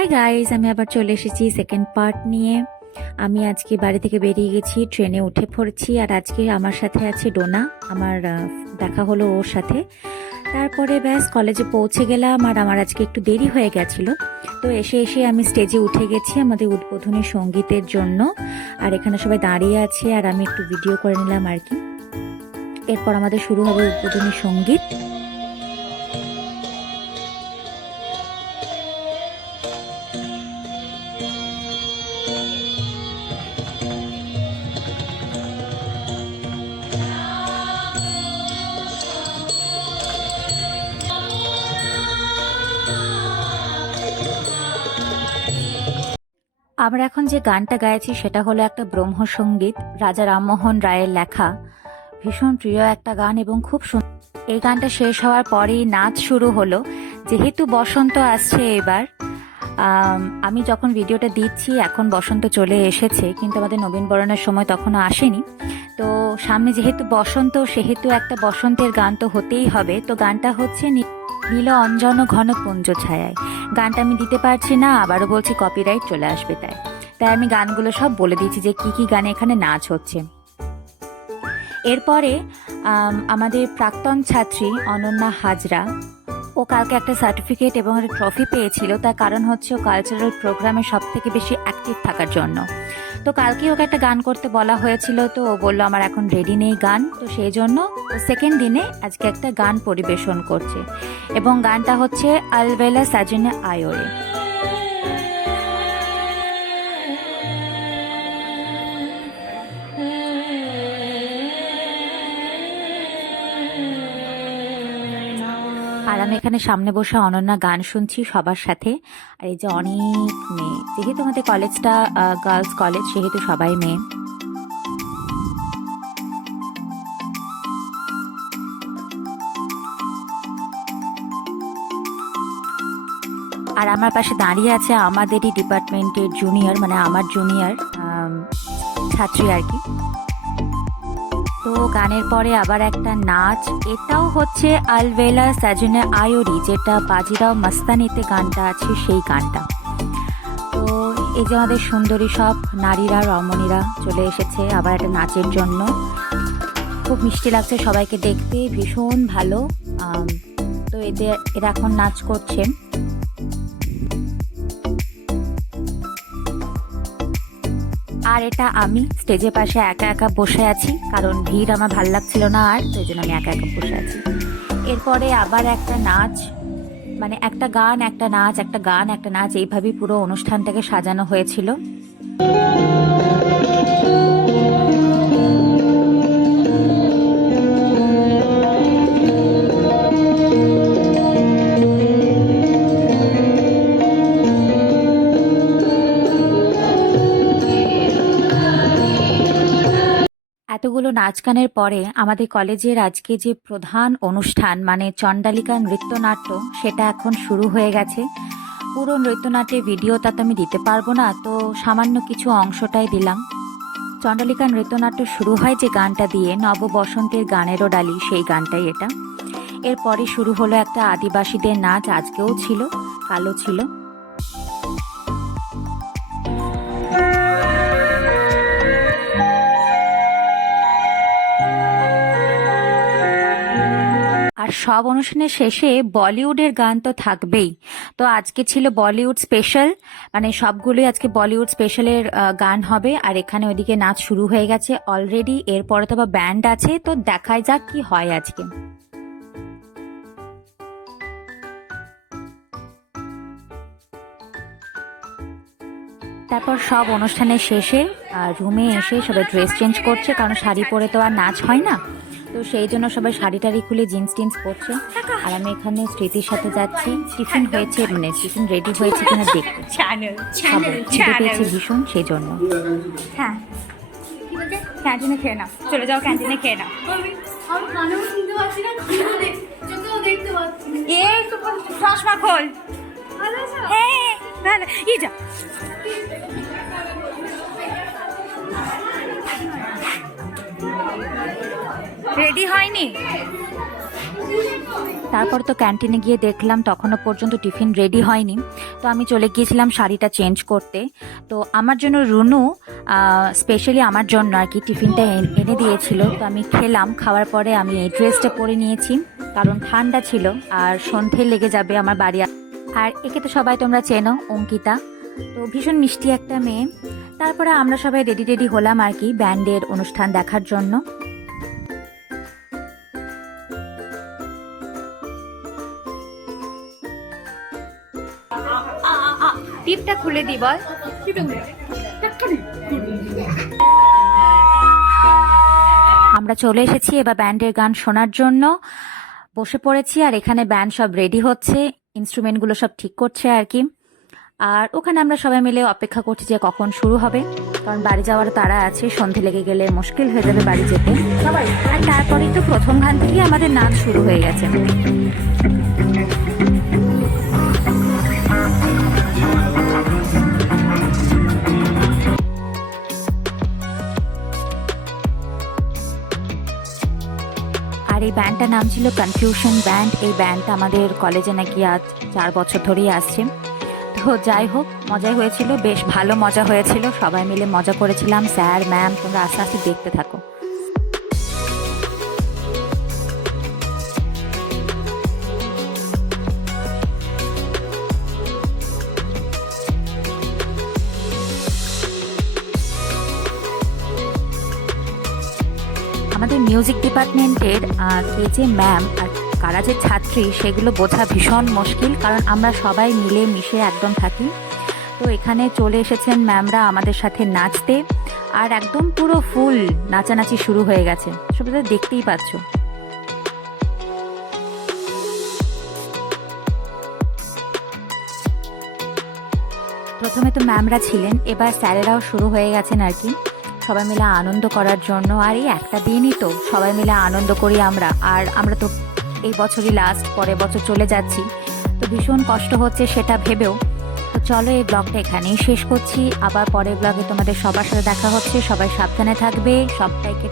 Hi guys, আমি আবার চলে এসেছি সেকেন্ড পার্ট নিয়ে। আমি আজকে বাড়ি থেকে বেরিয়ে গেছি, ট্রেনে উঠে পড়েছি। আর আজকে আমার সাথে আছে ডোনা, আমার দেখা হলো ওর সাথে। তারপরে ব্যাস কলেজে পৌঁছে গেলাম। আর আমার আজকে একটু দেরি হয়ে গেছিলো, তো এসে আমি স্টেজে উঠে গেছি আমাদের উদ্বোধনী সঙ্গীতের জন্য। আর এখানে সবাই দাঁড়িয়ে আছে আর আমি একটু ভিডিও করে নিলাম আর কি। এরপর আমাদের শুরু হবে উদ্বোধনী সঙ্গীত। আমরা এখন যে গানটা গাইছি সেটা হলো একটা ব্রহ্মসঙ্গীত, রাজা রামমোহন রায়ের লেখা। ভীষণ প্রিয় একটা গান এবং খুব সুন্দর। এই গানটা শেষ হওয়ার পরেই নাচ শুরু হলো। যেহেতু বসন্ত আসছে এবার, আমি যখন ভিডিওটা দিচ্ছি এখন বসন্ত চলে এসেছে, কিন্তু আমাদের নবীনবরণের সময় তখনও আসেনি। তো সামনে যেহেতু বসন্ত, সেহেতু একটা বসন্তের গান তো হতেই হবে। তো গানটা হচ্ছে নীল অঞ্জন ঘন পুঞ্জ ছায়ায়। গানটা আমি দিতে পারছি না, আবারও বলছি কপিরাইট চলে আসবে, তাই আমি গানগুলো সব বলে দিয়েছি যে কি কি গানে এখানে নাচ হচ্ছে। এরপরে আমাদের প্রাক্তন ছাত্রী অনন্যা হাজরা, ও কালকে একটা সার্টিফিকেট এবং একটা ট্রফি পেয়েছিল। তার কারণ হচ্ছে ও কালচারাল প্রোগ্রামে সব থেকে বেশি অ্যাক্টিভ থাকার জন্য। তো কালকে ওকে একটা গান করতে বলা হয়েছিল, তো ও বললো আমার এখন রেডি নেই গান। তো সেই জন্য ও সেকেন্ড দিনে আজকে একটা গান পরিবেশন করছে, এবং গানটা হচ্ছে আলবেলা সাজনে আয়োরে। আর আমি এখানে সামনে বসে অনন্যা গান শুনছি সবার সাথে। আর এই যে অনেক মেয়ে, যেহেতু আমাদের কলেজটা গার্লস কলেজ, সেহেতু সবাই মেয়ে। আর আমার পাশে দাঁড়িয়ে আছে আমাদেরই ডিপার্টমেন্টের জুনিয়র, মানে আমার জুনিয়র ছাত্রী আর কি। তো গানের পরে আবার একটা নাচ, এটাও হচ্ছে আলবেলা সাজনে আয়োরি, যেটা বাজিরাও মাস্তানিতে গানটা আছে সেই গানটা। তো এই যে আমাদের সুন্দরী সব নারীরা, রমণীরা চলে এসেছে আবার একটা নাচের জন্য। খুব মিষ্টি লাগছে সবাইকে দেখতে, ভীষণ ভালো। তো এরা এখন নাচ করছে। আর এটা আমি স্টেজের পাশে একা একা বসে আছি, কারণ ভিড় আমার ভাল লাগছিল না, আর সেই জন্য আমি একা একা বসে আছি। এরপরে আবার একটা নাচ, মানে একটা গান একটা নাচ, একটা গান একটা নাচ, এইভাবেই পুরো অনুষ্ঠানটাকে সাজানো হয়েছিল। এতগুলো নাচ গানের পরে আমাদের কলেজের আজকে যে প্রধান অনুষ্ঠান, মানে চণ্ডালিকা নৃত্যনাট্য, সেটা এখন শুরু হয়ে গেছে। পুরো নৃত্যনাট্যের ভিডিওটা তো আমি দিতে পারবো না, তো সামান্য কিছু অংশটাই দিলাম। চণ্ডালিকা নৃত্যনাট্য শুরু হয় যে গানটা দিয়ে, নব বসন্তের গানেরও ডালি, সেই গানটাই এটা। এরপরে শুরু হলো একটা আদিবাসীদের নাচ, আজকেও ছিল, কালো ছিল। আর সব অনুষ্ঠানের শেষে বলিউডের গান তো থাকবেই। তো আজকে ছিল বলিউড স্পেশাল, মানে সবগুলোই আজকে বলিউড স্পেশালের গান হবে। আর এখানে ওইদিকে নাচ শুরু হয়ে গেছে অলরেডি। এরপরে তো আবার ব্যান্ড আছে, তো দেখাই যাক কি হয় আজকে। তারপর সব অনুষ্ঠানের শেষে রুমে এসে সবাই ড্রেস চেঞ্জ করছে, কারণ শাড়ি পরে তো আর নাচ হয় না। তো সেই জন্য সবাই শাড়ি টাড়ি খুলে জিন্স টিন্স পরছে। আর আমি এখানে স্মৃতির সাথে যাচ্ছি। টিফিন হয়েছে, মানে টিফিন রেডি হয়েছে কিনা দেখতে, খাবো, খিদে পেয়েছে ভীষণ, সেই জন্য। হ্যাঁ, ক্যান্টিনে খেয়ে নাও, চলে যাও ক্যান্টিনে খেয়ে নাও। এই তো চশমা খোল। হ্যাঁ ভালো, ই যা। রেডি হয়নি? তারপর তো ক্যান্টিনে গিয়ে দেখলাম তখনও পর্যন্ত টিফিন রেডি হয়নি, তো আমি চলে গিয়েছিলাম শাড়িটা চেঞ্জ করতে। তো আমার জন্য রুনু স্পেশালি আমার জন্য আর কি টিফিনটা এনে দিয়েছিল, তো আমি খেলাম। খাওয়ার পরে আমি এই ড্রেসটা পরে নিয়েছি কারণ ঠান্ডা ছিল আর সন্ধে লেগে যাবে আমার বাড়ি। আর একে তো সবাই তোমরা চেনো, অঙ্কিতা, তো ভীষণ মিষ্টি একটা মেয়ে। তারপরে আমরা সবাই রেডি হলাম আর কি ব্যান্ডের অনুষ্ঠান দেখার জন্য। টিপটা খুলে দি বল। আমরা চলে এসেছি এবার ব্যান্ডের গান শোনার জন্য, বসে পড়েছি। আর এখানে ব্যান্ড সব রেডি হচ্ছে, ইনস্ট্রুমেন্টগুলো সব ঠিক করছে আর কি। আর ওখানে আমরা সবাই মিলে অপেক্ষা করছি যে কখন শুরু হবে, কারণ বাড়ি যাওয়ার তাড়া আছে, সন্ধে লেগে গেলে মুশকিল হয়ে যাবে বাড়ি যেতে সবাই। আর তারপরেই তো প্রথম গান থেকেই আমাদের নাচ শুরু হয়ে গেছে। আর এই ব্যান্ডটার নাম ছিল কনফিউশন ব্যান্ড। এই ব্যান্ডটা আমাদের কলেজে নাকি আজ 4 বছর ধরেই আসছে। তো যাই হোক, মজাই হয়েছিল, বেশ ভালো মজা হয়েছিল, সবাই মিলে মজা করেছিলাম। স্যার ম্যাম তোমরা আস্তে আস্তে দেখতে থাকো। আমাদের মিউজিক ডিপার্টমেন্টের কে যে ম্যাম আর কারা যে ছাত্রী সেগুলো বোঝা ভীষণ মুশকিল, কারণ আমরা সবাই মিলে মিশে একদম থাকি। তো এখানে চলে এসেছেন ম্যামরা আমাদের সাথে নাচতে, আর একদম পুরো ফুল নাচানাচি শুরু হয়ে গেছে, সবাই তো দেখতেই পাচ্ছ। প্রথমে তো ম্যামরা ছিলেন, এবার স্যারেরাও শুরু হয়ে গেছেন আর কি, সবাই মিলে আনন্দ করার জন্য। আর এই একটা দিনই তো সবাই মিলে আনন্দ করি আমরা। আর আমরা তো এই বছরই লাস্ট, পরের বছর চলে যাচ্ছি, তো ভীষণ কষ্ট হচ্ছে সেটা ভেবেও। তো চলো এই ব্লগটা এখানেই শেষ করছি, আবার পরের ব্লগে তোমাদের সবার সাথে দেখা হচ্ছে। সবাই সাবধানে থাকবে, সবাইকে